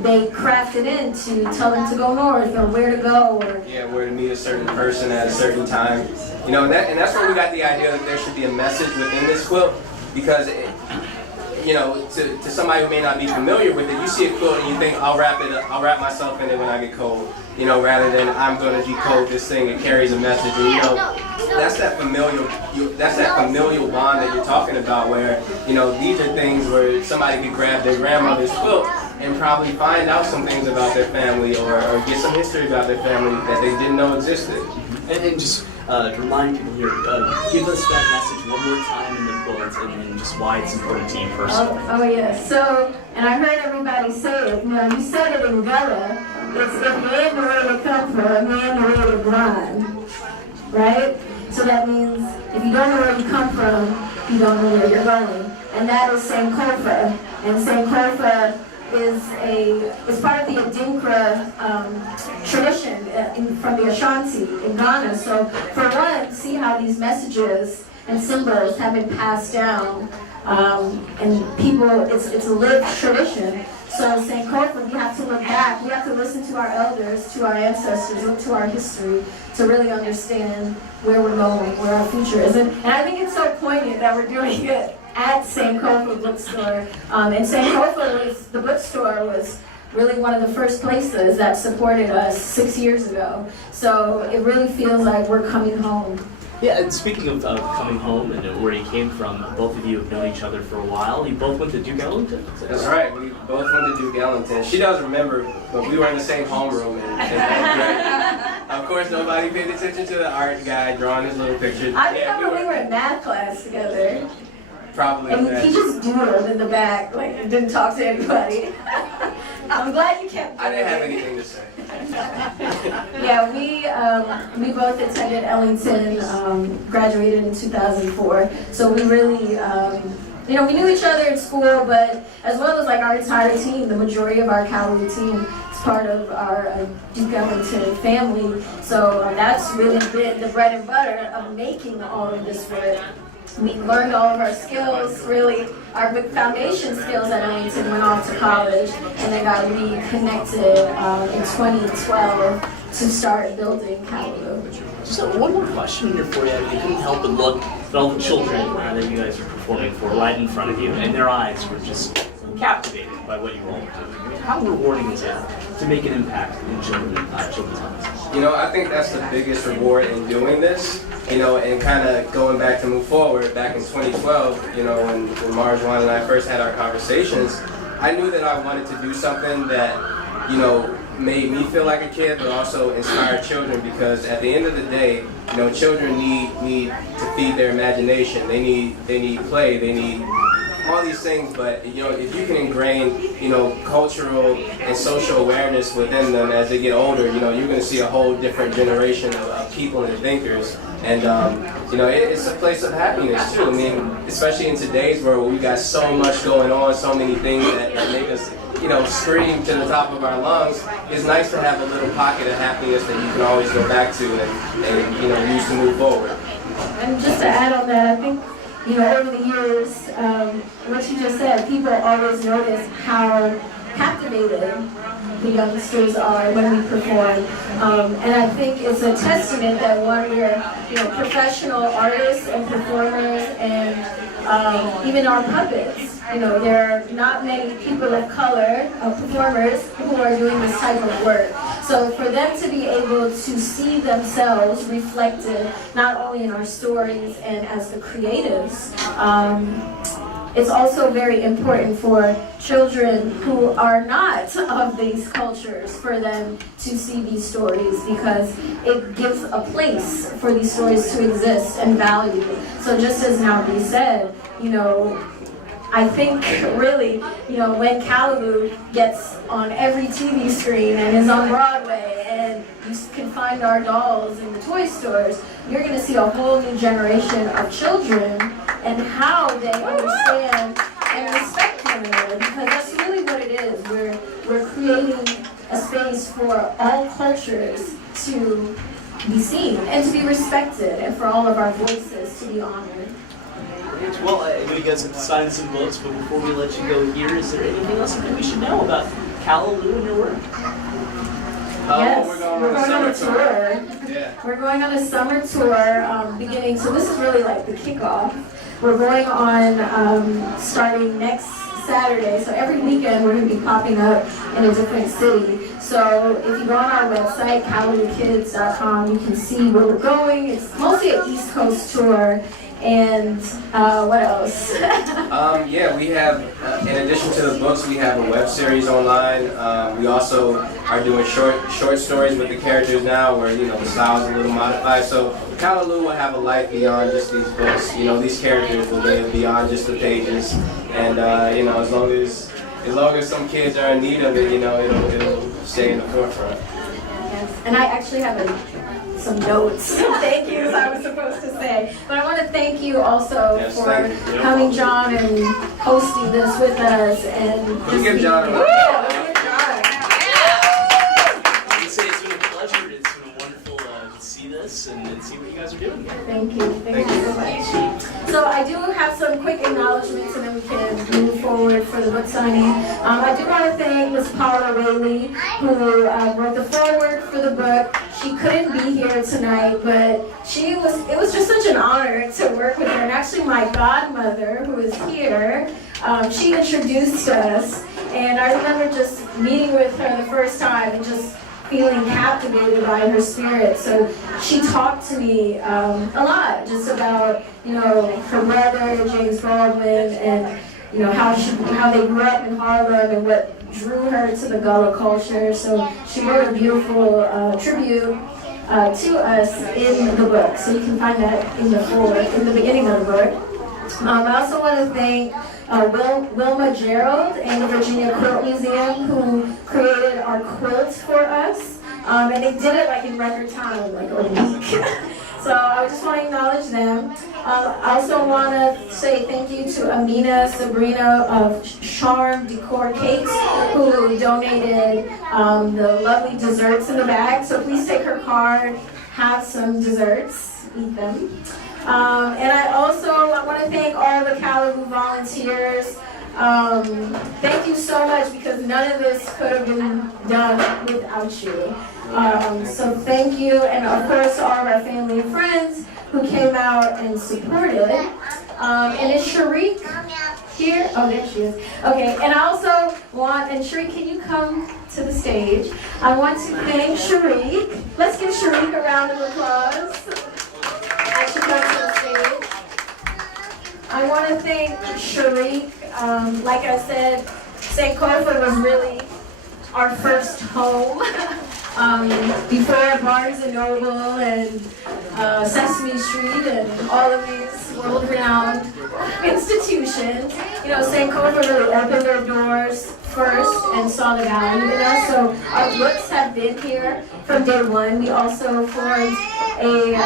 they crafted in to tell them to go north or where to go, or where to meet a certain person at a certain time. And that's where we got the idea that there should be a message within this quilt, because to somebody who may not be familiar with it, you see a quilt and you think, I'll wrap myself in it when I get cold, rather than I'm going to decode this thing. It carries a message, and that's that familial bond that you're talking about, where these are things where somebody could grab their grandmother's quilt and probably find out some things about their family, or get some history about their family that they didn't know existed. And just to remind people here, give us that message one more time in the quilt, and just why it's important to you personally. Oh yes. So, and I heard everybody say it. You said it in Gullah. It's if you ain't know where to come from, you ain't know where to grind. Right? So that means if you don't know where you come from, you don't know where you're going. And that is Sankofa. And Sankofa is part of the Adinkra tradition from the Ashanti in Ghana. So for one, see how these messages and symbols have been passed down, and people, it's a lived tradition. So Sankofa, we have to look back, we have to listen to our elders, to our ancestors, look to our history to really understand where we're going, where our future is. And I think it's so poignant that we're doing it at Sankofa Bookstore. And Sankofa, the bookstore, was really one of the first places that supported us 6 years ago. So it really feels like we're coming home. Yeah, and speaking of coming home and where you came from, both of you have known each other for a while. You both went to Duke Ellington? That's right. We both went to Duke Ellington. She does remember, but we were in the same homeroom. And of course, nobody paid attention to the art guy drawing his little pictures. I remember we were in math class together. Probably. And he just doodled in the back, like didn't talk to anybody. I'm glad you kept I didn't have doing it. anything to say. Yeah, we both attended Ellington, graduated in 2004. So we really, we knew each other in school, but as well as like our entire team, the majority of our Callaloo team is part of our Duke Ellington family. So that's really been the bread and butter of making all of this work. We learned all of our skills, really, our foundation skills at Ellington, went off to college, and then got reconnected in 2012 to start building Callaloo. Just one more question here for you. I couldn't help but look at all the children that you guys are performing for right in front of you, and their eyes were just captivated by what you all were doing. I mean, how rewarding is it to make an impact in children's lives? I think that's the biggest reward in doing this, and kind of going back to move forward, back in 2012, when Marjuan and I first had our conversations, I knew that I wanted to do something that, made me feel like a kid, but also inspired children, because at the end of the day, children need to feed their imagination. They need play, they need all these things, but if you can ingrain cultural and social awareness within them as they get older, you're going to see a whole different generation of people and thinkers, and it's a place of happiness too. I mean, especially in today's world where we got so much going on, so many things that make us scream to the top of our lungs. It's nice to have a little pocket of happiness that you can always go back to and use to move forward. And just to add on that, I think over the years, what you just said, people always notice how captivated the youngsters are when we perform. And I think it's a testament that we're professional artists and performers, and even our puppets. There are not many people of color, performers, who are doing this type of work. So for them to be able to see themselves reflected not only in our stories and as the creatives, it's also very important for children who are not of these cultures for them to see these stories, because it gives a place for these stories to exist and value. So just as Nabi said, I think really, when Callaloo gets on every TV screen and is on Broadway, and you can find our dolls in the toy stores, you're going to see a whole new generation of children and how they understand and respect one another, because that's really what it is. We're creating a space for all cultures to be seen and to be respected, and for all of our voices to be honored. Well, I know you guys have signed some books, but before we let you go here, is there anything else that we should know about Callaloo and your work? Yes, we're going on a summer tour. Yeah. We're going on a summer tour beginning, so this is really like the kickoff. We're going on starting next Saturday, so every weekend we're going to be popping up in a different city. So if you go on our website, callalookids.com, you can see where we're going. It's mostly an East Coast tour. And what else? We have, in addition to the books, we have a web series online. We also are doing short stories with the characters now, where the style's a little modified. So Callaloo will have a life beyond just these books. These characters will live beyond just the pages. And as long as some kids are in need of it, it'll stay in the forefront. Yes. And I actually have some notes. Thank yous I was supposed to say. But I want to thank you also for coming, John, and hosting this with us. And just give John a round. I can say it's been a pleasure. It's been wonderful to see this and see what you guys are doing. Thank you. Thank you so much. So I do have some quick acknowledgments, and then we can move forward for the book signing. I do want to thank Ms. Paula Whaley, who wrote the foreword for the book. She couldn't be here tonight, but it was just such an honor to work with her. And actually my godmother, who is here, she introduced us, and I remember just meeting with her the first time and just feeling captivated by her spirit. So she talked to me a lot just about, her brother, James Baldwin, and how they grew up in Harlem and what drew her to the Gullah culture. So she wrote a beautiful tribute to us in the book. So you can find that in the beginning of the book. I also want to thank Wilma Gerald and the Virginia Quilt Museum, who created our quilt for us. And they did it like in record time, like a week. So I just want to acknowledge them. I also want to say thank you to Amina Sabrina of Charm Decor Cakes, who donated the lovely desserts in the bag. So please take her card, have some desserts, eat them. And I want to thank all the Callaloo volunteers. Thank you so much, because none of this could have been done without you. So thank you, and of course all of our family and friends who came out and supported. And is Sharik here? Oh, there she is. Okay, and I also and Sharik, can you come to the stage? I want to thank Sharik. Let's give Sharik a round of applause. As she comes to the stage. I want to thank Sharik. Like I said, Sankofa was really our first home. Before Barnes & Noble and Sesame Street and all of these world-renowned institutions, Sankofa really opened their doors first and saw the value in us. So our books have been here from day one. We also formed a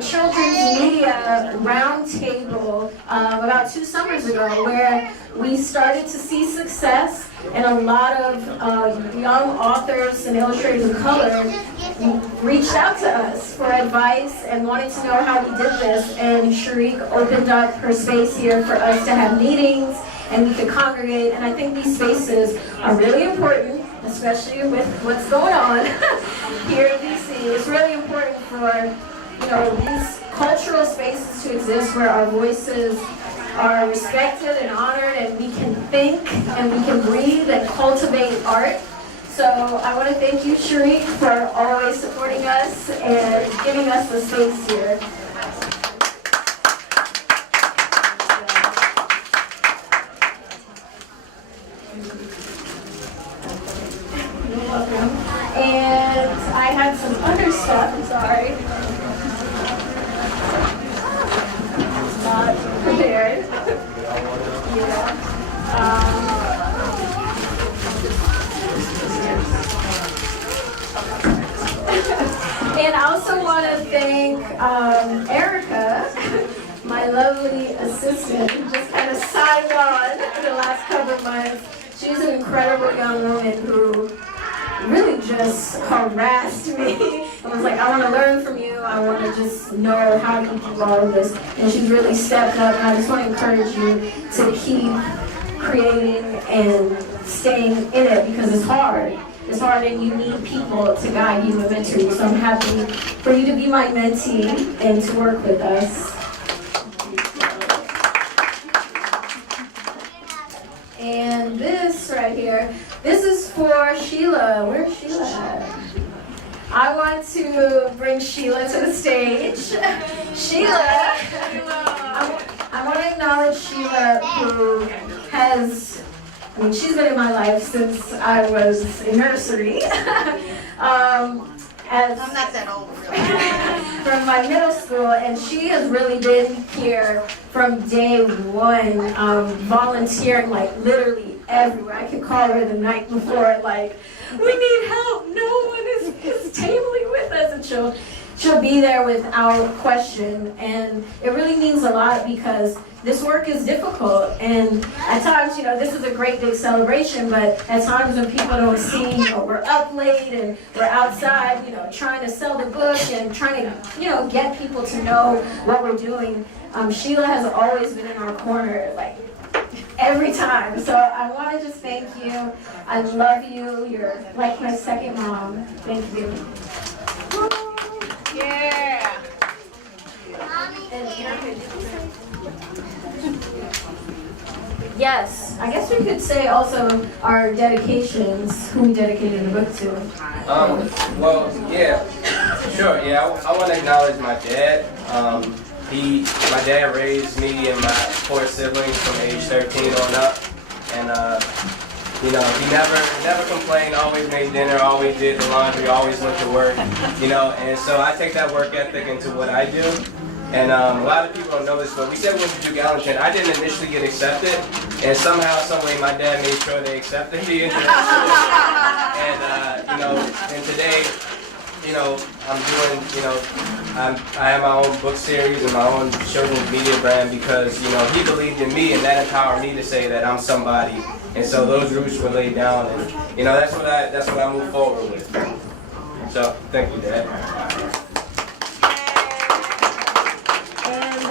children's media roundtable about 2 summers ago, where we started to see success, and a lot of young authors and illustrators of color reached out to us for advice and wanted to know how we did this. And Sharik opened up her space here for us to have meetings, and we could congregate. And I think these spaces are really important, especially with what's going on here in DC. It's really important for these cultural spaces to exist, where our voices are respected and honored, and we can think and we can breathe and cultivate art. So I want to thank you, Sharik, for always supporting us and giving us the space here. You're welcome. And I had some other stuff, I'm sorry. Not prepared. And I also want to thank Erica, my lovely assistant, who just kind of signed on for the last couple of months. She's an incredible young woman who really just harassed me. I was like, I want to learn from you. I want to just know how you do all of this. And she's really stepped up, and I just want to encourage you to keep creating and staying in it, because it's hard. It's hard, and you need people to guide you and mentor you. So I'm happy for you to be my mentee and to work with us. And this right here, this is for Sheila. Where's Sheila at? I want to bring Sheila to the stage. Sheila, I want to acknowledge Sheila, who she's been in my life since I was in nursery. I'm not that old, really. From my middle school, and she has really been here from day one, volunteering like literally everywhere. I could call her the night before, like, we need help, no one is tabling with us, and she'll be there without question. And it really means a lot, because this work is difficult, and at times, this is a great big celebration, but at times when people don't see, we're up late and we're outside, trying to sell the book and trying to, get people to know what we're doing. Sheila has always been in our corner, like, every time. So I want to just thank you. I love you. You're like my second mom. Thank you. Yeah. Yes. I guess we could say also our dedications, who we dedicated the book to. Well, yeah, sure, yeah, I want to acknowledge my dad. My dad raised me and my 4 siblings from age 13 on up, and you know, he never complained, always made dinner, always did the laundry, always went to work, you know, and so I take that work ethic into what I do. And a lot of people don't know this, but we said we went to Duke Ellington. I didn't initially get accepted, and somehow, some way, my dad made sure they accepted me into the school. And you know, and today, you know, I'm doing, you know, I have my own book series and my own children's media brand because, you know, he believed in me, and that empowered me to say that I'm somebody. And so those roots were laid down, and you know, that's what I move forward with. So thank you, Dad.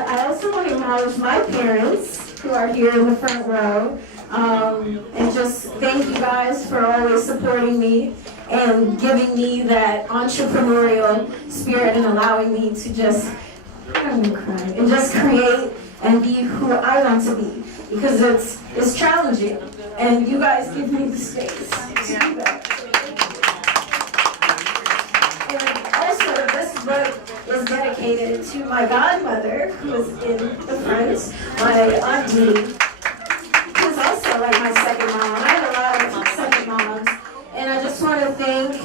I also want to acknowledge my parents who are here in the front row, and just thank you guys for always supporting me and giving me that entrepreneurial spirit and allowing me to just, I'm gonna cry, and just create and be who I want to be, because it's challenging, and you guys give me the space to do that. This book is dedicated to my godmother, who is in the front, my auntie, who is also like my second mom. I have a lot of second moms, and I just want to thank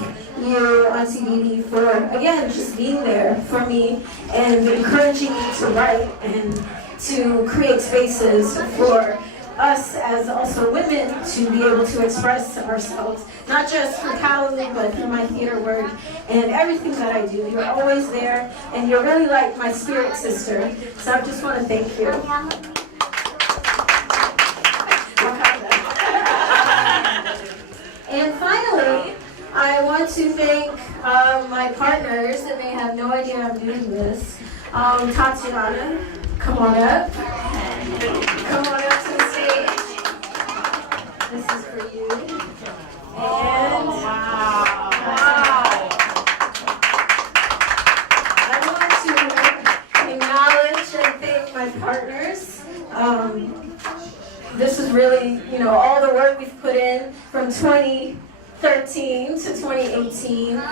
you, Auntie Dee, for, again, just being there for me and encouraging me to write and to create spaces for us as also women to be able to express ourselves, not just through Callaloo, but through my theater work and everything that I do. You're always there, and you're really like my spirit sister. So I just want to thank you. And finally, I want to thank my partners that may have no idea I'm doing this. Tatiana, come on up. Come on up to the stage. This is for you. And wow. I want to acknowledge and thank my partners. This is really, you know, all the work we've put in from 2013 to 2018.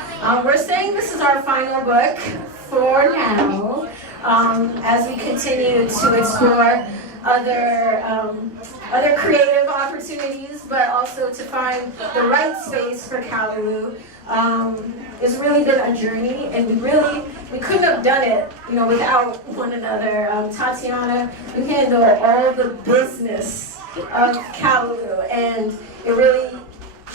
We're saying this is our final book for now, as we continue to explore other creative opportunities, but also to find the right space for Callaloo. It's really been a journey, and we couldn't have done it, you know, without one another. Tatiana, you handle all the business of Callaloo, and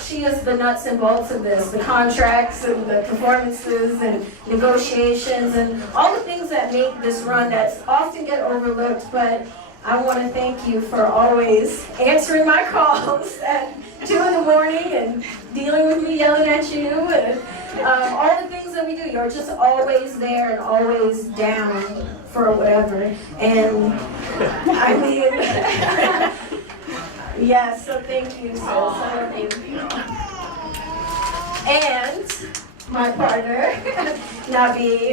she is the nuts and bolts of this, the contracts and the performances and negotiations and all the things that make this run that often get overlooked. But I want to thank you for always answering my calls at 2 in the morning and dealing with me yelling at you and all the things that we do. You're just always there and always down for whatever. And I mean, yes, so thank you, sis. I love you. And my partner, Nabi,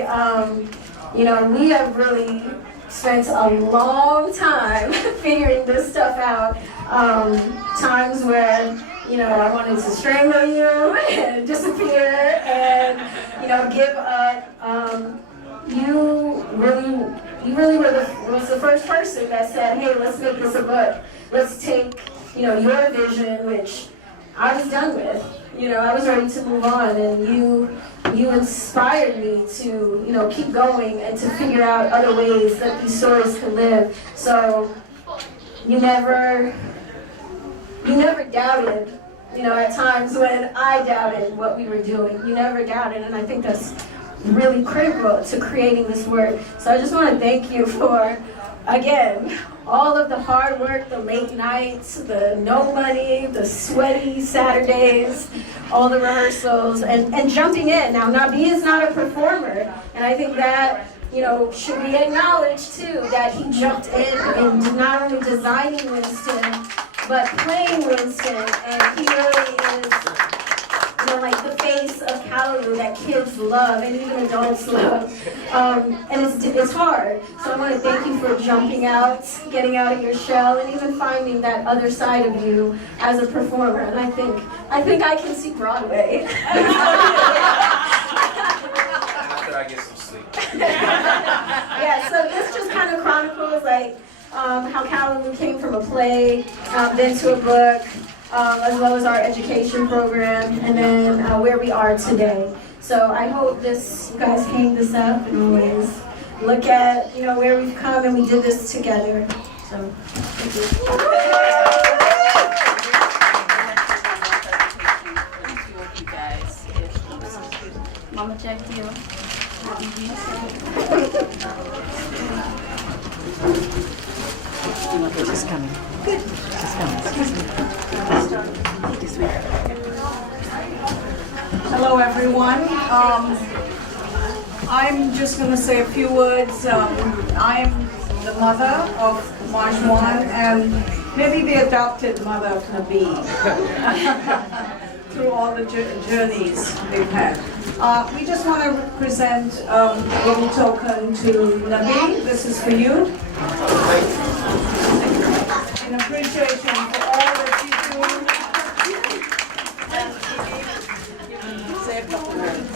you know, we have really spent a long time figuring this stuff out. Times where, you know, I wanted to strangle you and disappear and, you know, give up. You really was the first person that said, hey, let's make this a book. Let's take, you know, your vision, which I was done with. You know, I was ready to move on, and you inspired me to, you know, keep going and to figure out other ways that these stories could live. So you never doubted, you know, at times when I doubted what we were doing. You never doubted, and I think that's really critical to creating this work. So I just want to thank you for, again, all of the hard work, the late nights, the no money, the sweaty Saturdays, all the rehearsals, and jumping in. Now, Nabi is not a performer, and I think that, you know, should be acknowledged too, that he jumped in and not only designing Winston, but playing Winston, and he really is like the face of Callaloo that kids love and even adults love. And it's hard. So I want to thank you for jumping out, getting out of your shell, and even finding that other side of you as a performer. And I think I can see Broadway. After I get some sleep. Yeah, so this just kind of chronicles like how Callaloo came from a play, then to a book, as well as our education program, and then where we are today. So I hope you guys hang this up and always look at where we've come, and we did this together. So thank you. Mama check you. She's coming. Good. She's coming. Hello, everyone. I'm just going to say a few words. I'm the mother of Marjwan and maybe the adopted mother of Nabi through all the journeys they've had. We just want to present a little token to Nabi. This is for you. In appreciation for all that you do. Say a couple words.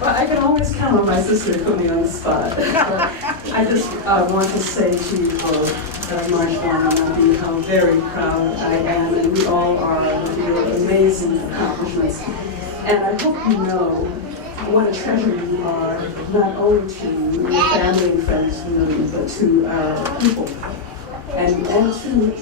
Well, I can always count on my sister to put me on the spot. I just want to say to you both, Marjwan and Nabi, how very proud I am, and we all are, of your amazing accomplishments. And I hope you know what a treasure you are, not only to your family and friends, but to our people. And to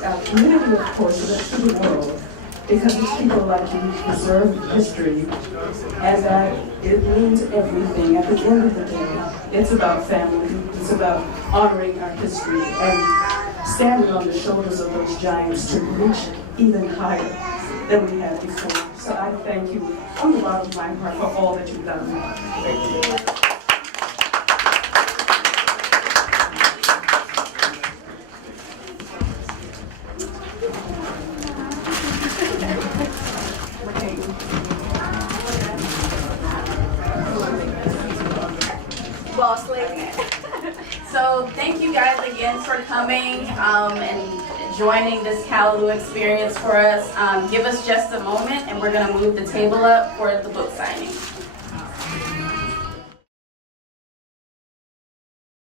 our community, of course, but to the world. Because it's people like you who preserve history, and that it means everything. At the end of the day, it's about family, it's about honoring our history, and standing on the shoulders of those giants to reach even higher than we had before. So I thank you from the bottom of my heart for all that you've done. Thank you. Boss lady. So thank you guys again for coming and joining this Callaloo experience for us. Give us just a moment and we're going to move the table up for the book signing.